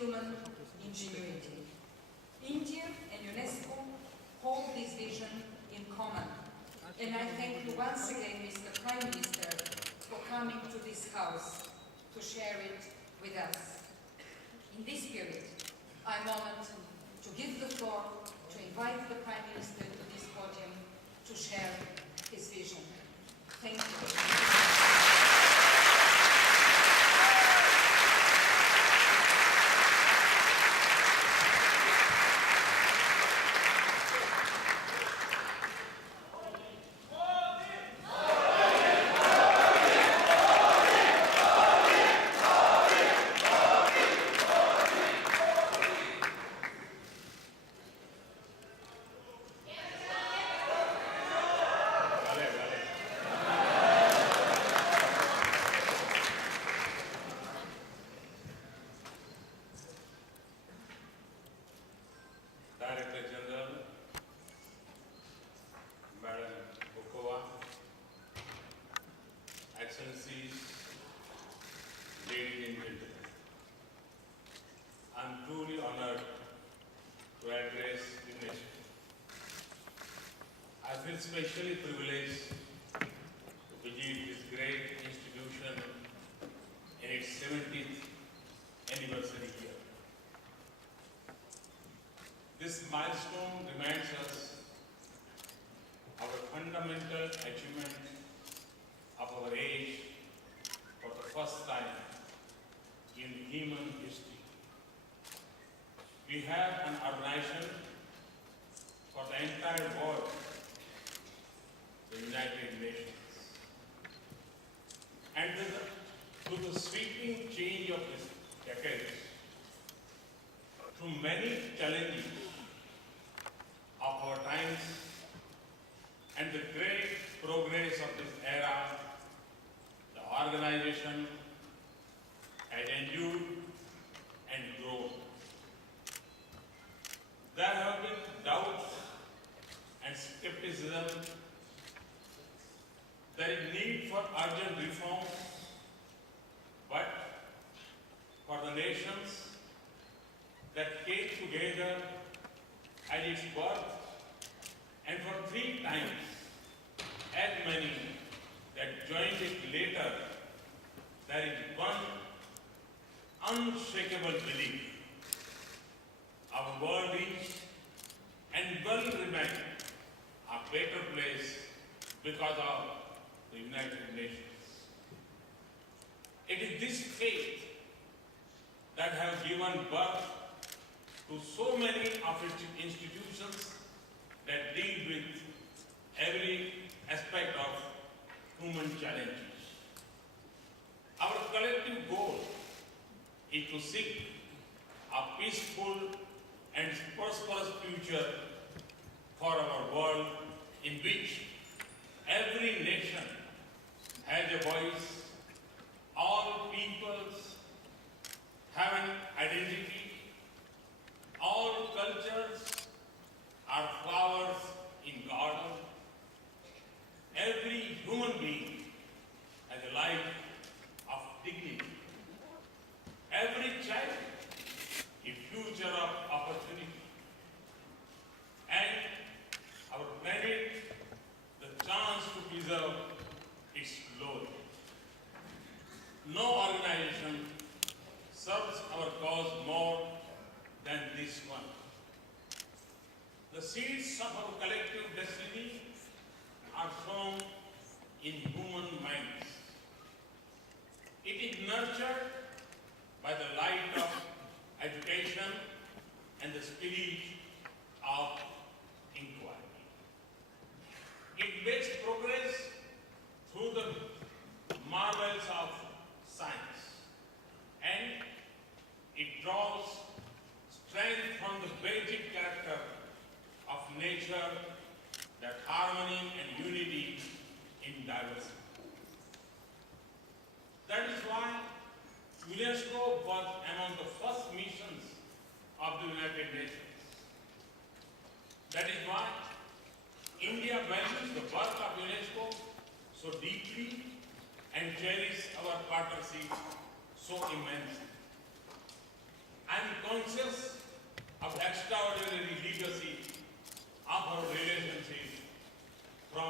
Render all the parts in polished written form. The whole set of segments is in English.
human ingenuity. India and UNESCO hold this vision in common. And I thank you once again, Mr. Prime Minister, for coming to this House to share it with us. In this spirit, I'm honored to give the floor, to invite the Prime Minister to this podium to share his vision. Thank you. Ladies and gentlemen, I'm truly honored to address Unesco. I feel especially privileged to visit this great institution in its 70th anniversary year. This milestone reminds us of a fundamental achievement of our age for the first time in human history. We have an organization for the entire world, the United Nations. And through the sweeping change of this decade, through many challenges of our times and the great progress of this era, the organization has endured and grown. There have been doubts and skepticism. There is need for urgent reforms, but for the nations that came together at its birth, and for 3 times as many that joined it later, there is one unshakable belief. Our world is and will remain a better place because of the United Nations. It is this faith that has given birth to so many of its institutions that deal with every aspect of human challenges. Our collective goal is to seek a peaceful and prosperous future for our world in which every nation has a voice, all peoples have an identity, all cultures are flowers in garden, every human being has a life of dignity, every child a future of opportunity, and our planet the chance to preserve its glory. No organization serves our cause more than this one. The seeds of our collective destiny are sown in human minds. It is nurtured by the light of education and the spirit of inquiry. It makes progress through the marvels of science, and it draws strength from the basic character of nature, that harmony and unity in diversity. That is why UNESCO was among the first missions of the United Nations. That is why India values the work of UNESCO so deeply and cherishes our partnership so immensely. I am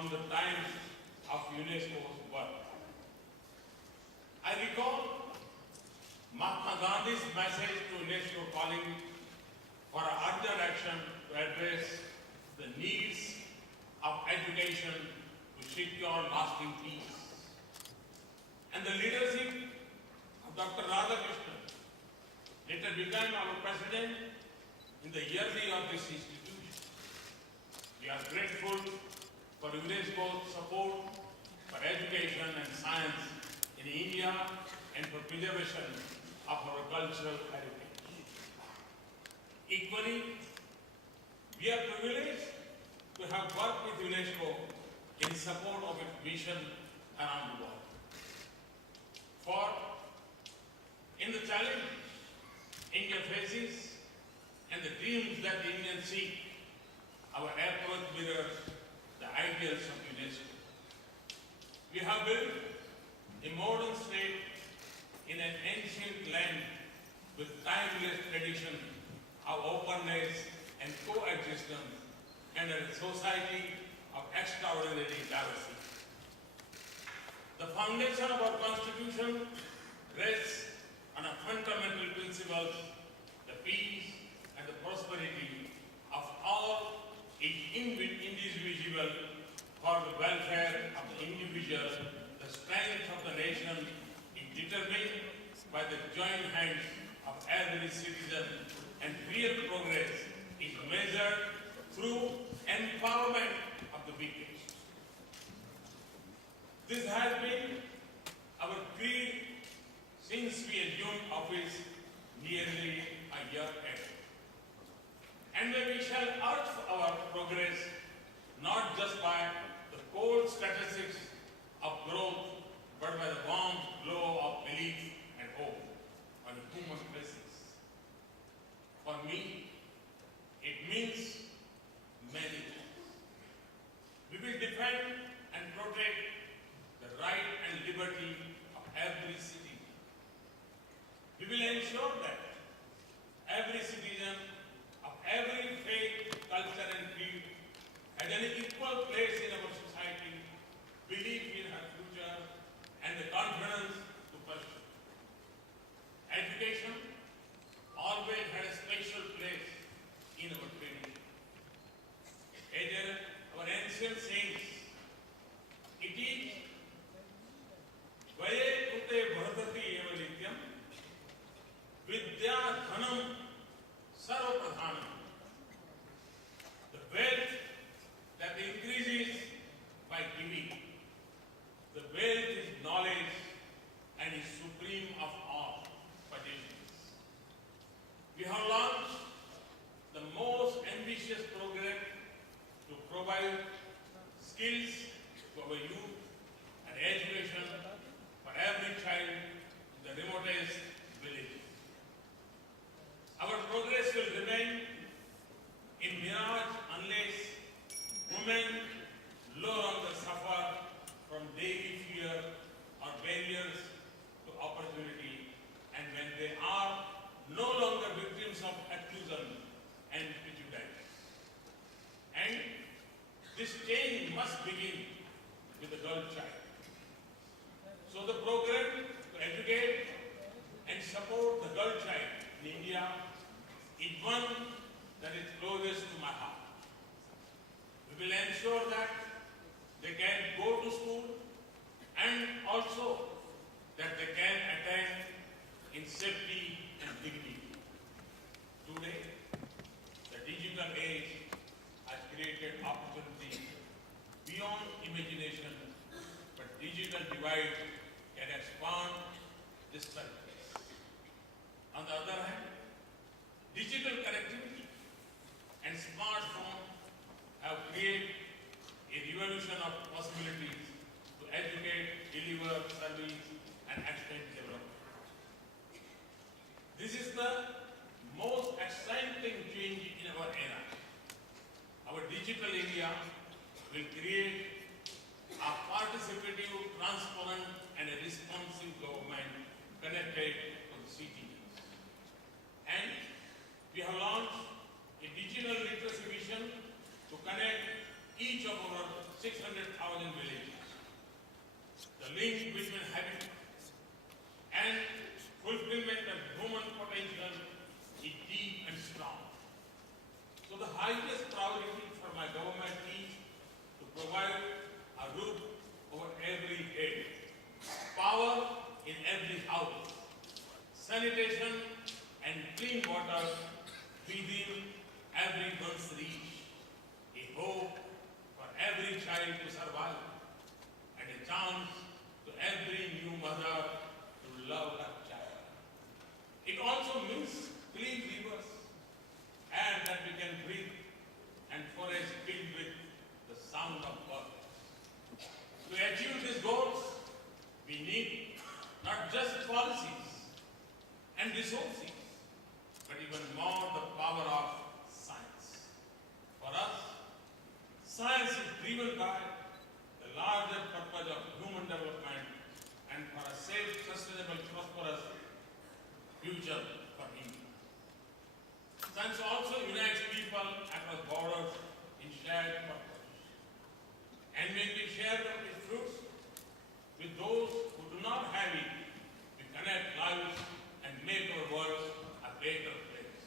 from the time of Unesco's birth. I recall Mahatma Gandhi's message to UNESCO calling for urgent action to address the needs of education to secure lasting peace. And the leadership of Dr. Radhakrishnan later became our president in the yearly of this institution. We are grateful for UNESCO's support for education and science in India and for preservation of our cultural heritage. Equally, we are privileged to have worked with UNESCO in support of its mission around the world. For in the challenge India faces and the dreams that the Indians seek, our approach mirrors the ideals of UNESCO. We have built a modern state in an ancient land with timeless tradition of openness and coexistence, and a society of extraordinary diversity. The foundation of our Constitution rests on a fundamental principle: the peace and the prosperity of all is indivisible for the welfare of the individual. The strength of the nation is determined by the joint hands of every citizen, and real progress is measured through empowerment of the weakest. This has been our creed since we assumed office nearly a year ago. And we shall urge for our progress not just by the cold statistics of growth, but by the warm glow of belief and hope on a human basis. For me, it means many things. We will defend and protect the right and liberty of every citizen. We will ensure that every citizen of every faith, culture and creed has an equal place in our society, belief in her future and the confidence to pursue. Education always had a special place in our training. As our ancient saints, it is Vaye Kute Bharatati Eva Nityam Vidya Dhanam Sarva Pradhanam. The wealth that increases by giving. The wealth is knowledge and is supreme of all possessions. We have launched the most ambitious program to provide skills to our youth and education for every child in the remotest villages. Our progress will remain in mirage unless women no longer suffer from daily fear or barriers to opportunity, and when they are no longer victims of exclusion and prejudice. And this change must begin with the girl child. So the program to educate and support the girl child in India is one that is closest to my heart. We will ensure that they can go to school and also that they can attend in safety and dignity. Today, the digital age has created opportunities beyond imagination, but digital divide can expand disparities. On the other hand, digital connectivity and smartphones have created a revolution of possibilities to educate, deliver service, and extend development. This is the most exciting change in our era. Our digital India will create a participative, transparent, and a responsive government connected to the citizens. And we have launched a digital literacy mission to connect each of our 600,000 water within everyone's reach, a hope for every child to survive, and a chance to every new mother to love her child. It also means clean rivers, air that we can breathe, and forests filled with the sound of birds. To achieve these goals, we need not just policies and resources, but even more the power of science. For us, science is driven by the larger purpose of human development and for a safe, sustainable, prosperous future for India. Science also unites people across borders in shared purpose. And when we share its fruits with those who do not have it, we connect lives and make our world a better place.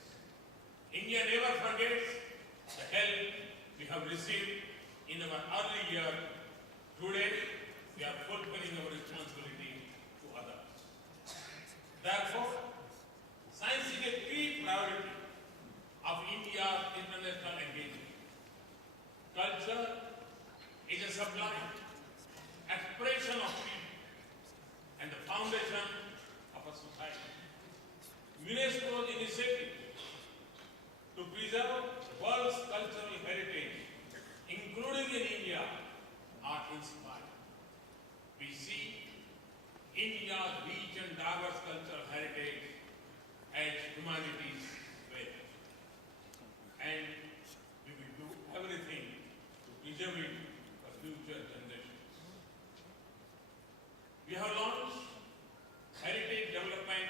India never forgets the help we have received in our early years. Today, we are fulfilling our responsibility to others. Therefore, science is a key priority of India's international engagement. Culture is a sublime expression of people and the foundation of a society. Unesco's initiative to preserve the world's cultural heritage, including in India, are inspiring. We see India's rich and diverse cultural heritage as humanity's wealth, and we will do everything to preserve it for future generations. We have launched Heritage Development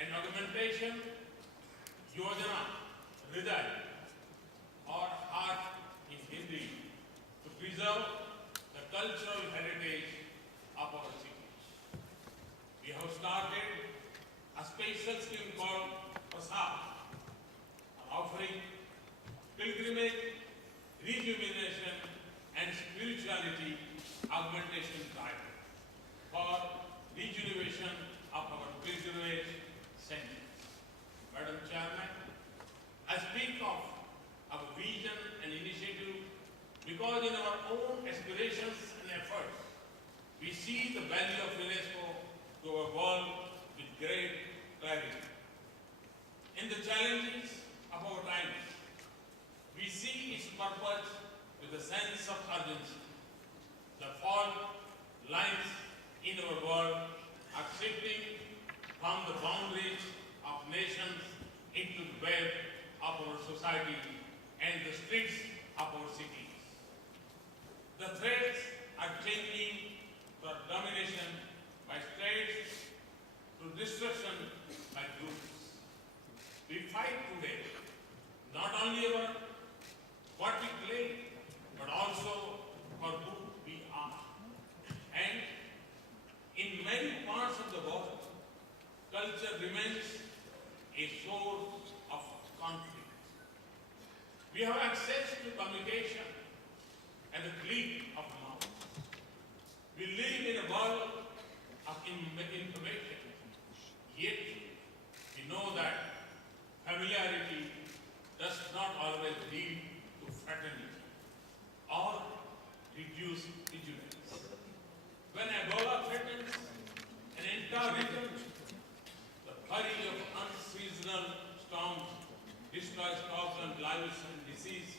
and Augmentation Yojana Hriday, or Heart in Hindi, to preserve the cultural heritage of our cities. We have started a special scheme called Prasad, offering pilgrimage, rejuvenation, and spirituality augmentation guide for rejuvenation of our pilgrimage centers. Madam Chairman, I speak of our vision and initiative because in our own aspirations and efforts, we see the value of UNESCO to our world with great clarity. In the challenges of our times, we see its purpose with a sense of urgency. The fault lines in our world are shifting from the boundaries of nations into the web of our society and the streets of our cities. The threats are changing for domination by states to destruction by groups. We fight today not only about what we claim, but also for who we are. And in many parts of the world, culture remains a source of conflict. We have access to communication at the click of a mouse. We live in a world of information, yet we know that familiarity does not always lead to fraternity or reduce vigilance. When Ebola threatens an entire region, the flurry of unseasonal storms destroys crops and lives and disease,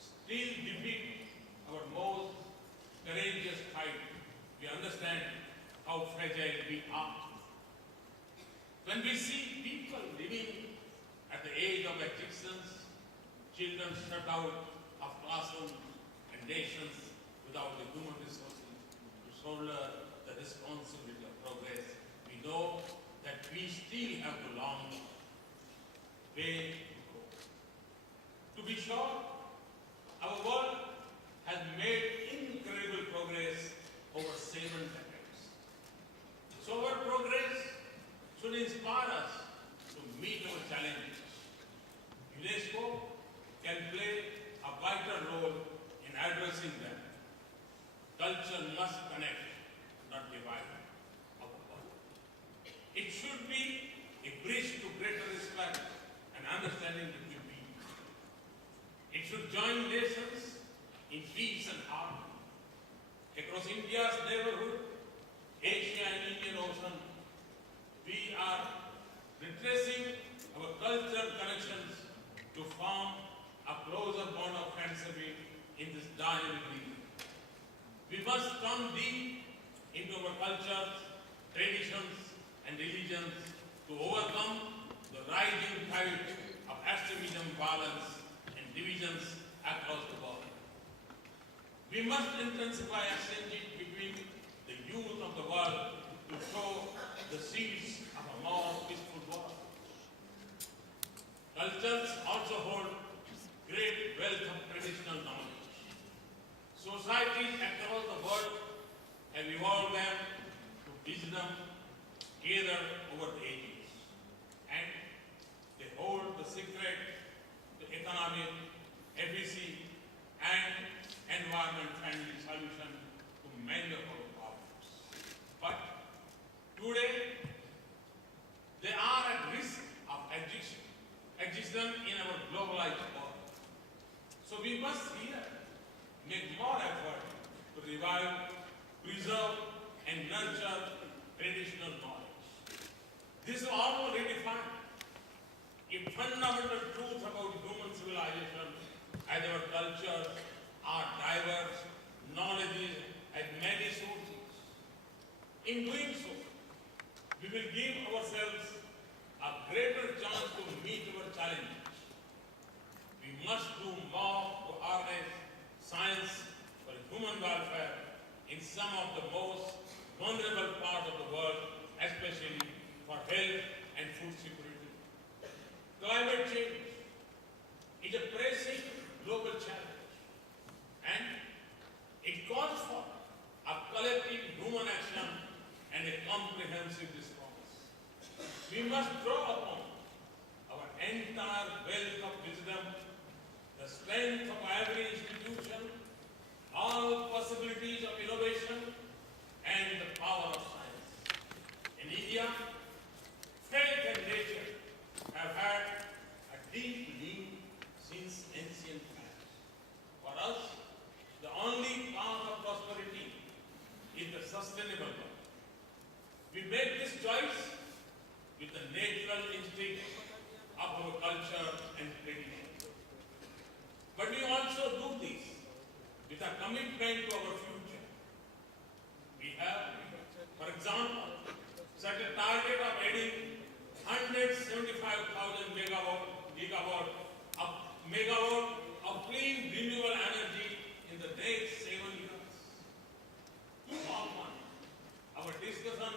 still defeat our most courageous fight. We understand how fragile we are. When we see people living at the age of existence, children shut out of classrooms and nations without the human resources to shoulder the responsibility of progress, we know that we still have a long way to go. To be sure, our world has made incredible progress over 7 decades. So our progress should inspire us to meet our challenges. UNESCO can play a vital role in addressing them. Culture must connect, not divide our world. It should be a bridge to greater respect embracing our cultural connections to form a closer bond of friendship in this dynamic region. We must come deep into our cultures, traditions, and religions to overcome the rising tide of extremism, violence, and divisions across the world. We must intensify exchanges between the youth of the world to sow the seeds of a more peaceful world. Cultures also hold great wealth of traditional knowledge. Societies across the world have evolved them to wisdom gathered over the ages, and they hold the secret to economic efficiency and environment-friendly solution to many of our problems. But today, they are at risk of existence in our globalized world. So we must here make more effort to revive, preserve, and nurture traditional knowledge. This will also redefine a fundamental truth about human civilization as our cultures are diverse, knowledge has many sources. In doing so, we will give ourselves a greater chance to meet our challenges. We must do more to harness science for human welfare in some of the most vulnerable parts of the world, especially for health and food security. Climate change is a pressing global challenge, and it calls for a collective human action and a comprehensive response. We must draw upon our entire wealth of wisdom, the strength of every institution, all possibilities of innovation, and the power of science. In India, faith and nature have had a deep link since ancient times. For us, the only path of prosperity is the sustainable one. We make this choice with the natural instinct of our culture and tradition. But we also do this with a commitment to our future. We have, for example, set a target of adding 175,000 megawatt of clean renewable energy in the next 7 years. Small one. Our discussion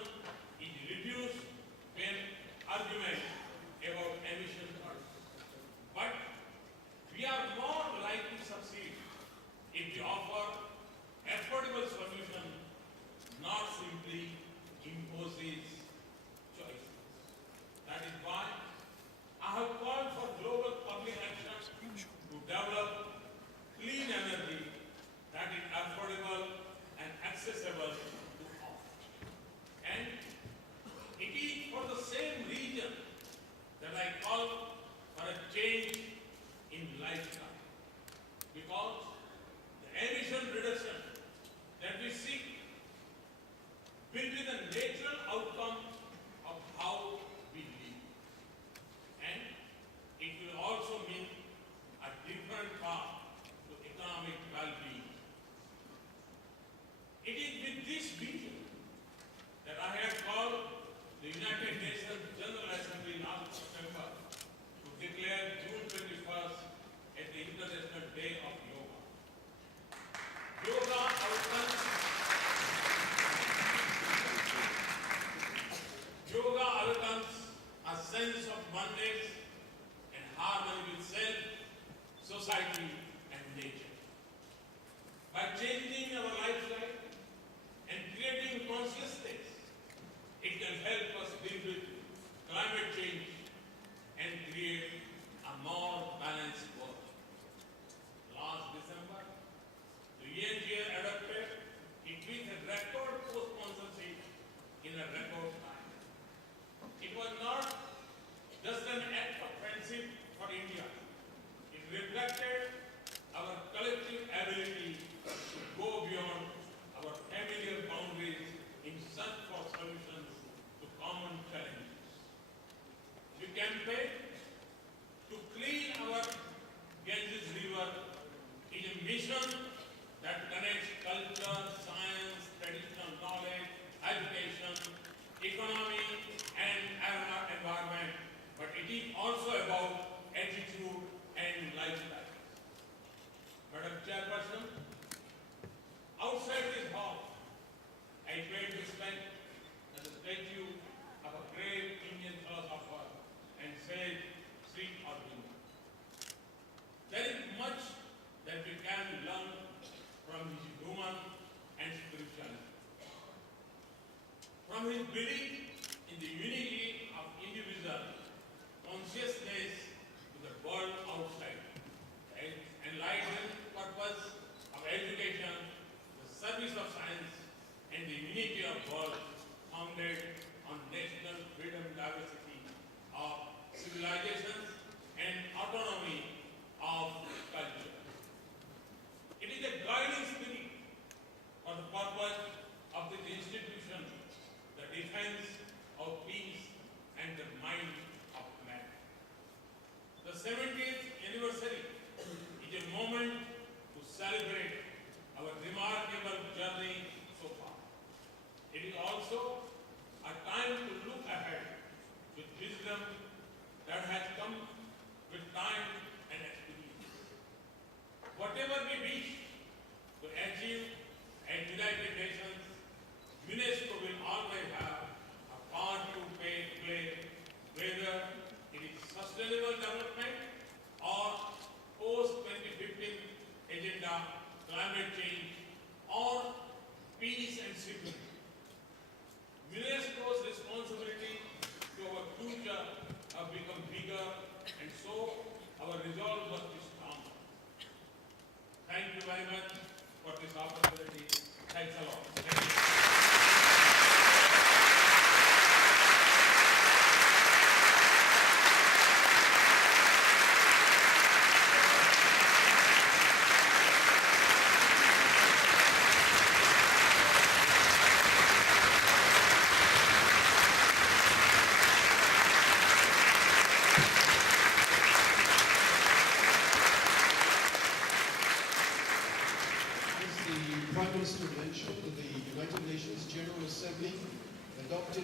is reduced when argument about emission cuts. But we are more likely to succeed if we offer affordable solution, not simply imposes choices. That is why I have called for global public action to develop clean energy that is affordable and accessible to all. And it is for the same reason that I call for a change in lifestyle. Because the emission reduction that we seek will be the natural outcome of how we live. And it will also mean a different path to economic well-being. It is with this vision that I have called the United Nations General Assembly last September to declare June 21st as the International Day of Yoga. Yoga awakens a sense of oneness and harmony with self, society, and nature. By changing our lifestyle and creating consciousness, it can help us deal with climate change and create a more balanced world. Last December, the UNGA adopted it with a record co-sponsorship in a record time. It was not just an act of friendship for India. It reflected our collective ability to go beyond our familiar boundaries in search for solutions to common challenges. speak also about attitude and lifestyle. Madam Chairperson, outside this hall, I paid respect to the statue of a great Indian philosopher and said, Sri Aurobindo. There is much that we can learn from his human and spirituality. From his belief in the unity of individual consciousness to the world outside, the enlightened purpose of education, the service of science, and the unity of world founded on national freedom, diversity of civilizations, and autonomy of culture. It is a guiding spirit for the purpose of this institution, the defense of peace and the mind of man. The 70th anniversary is a moment to celebrate our remarkable journey so far. It is also a time to look ahead with wisdom that has come with time and experience. Whatever we wish to achieve at United Nations, UNESCO will always have a part to play, whether it is sustainable development or post-2015 agenda, climate change, or peace and security. UNESCO's responsibility to our future have become bigger, and so our resolve must be strong. Thank you very much for this opportunity. Thanks a lot. Thank you. As the Prime Minister mentioned, the United Nations General Assembly adopted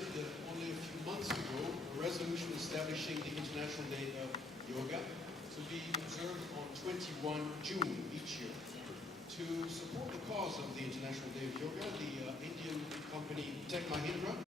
only a few months ago a resolution establishing the International Day of Yoga to be observed on 21 June each year. To support the cause of the International Day of Yoga, the Indian company Tech Mahindra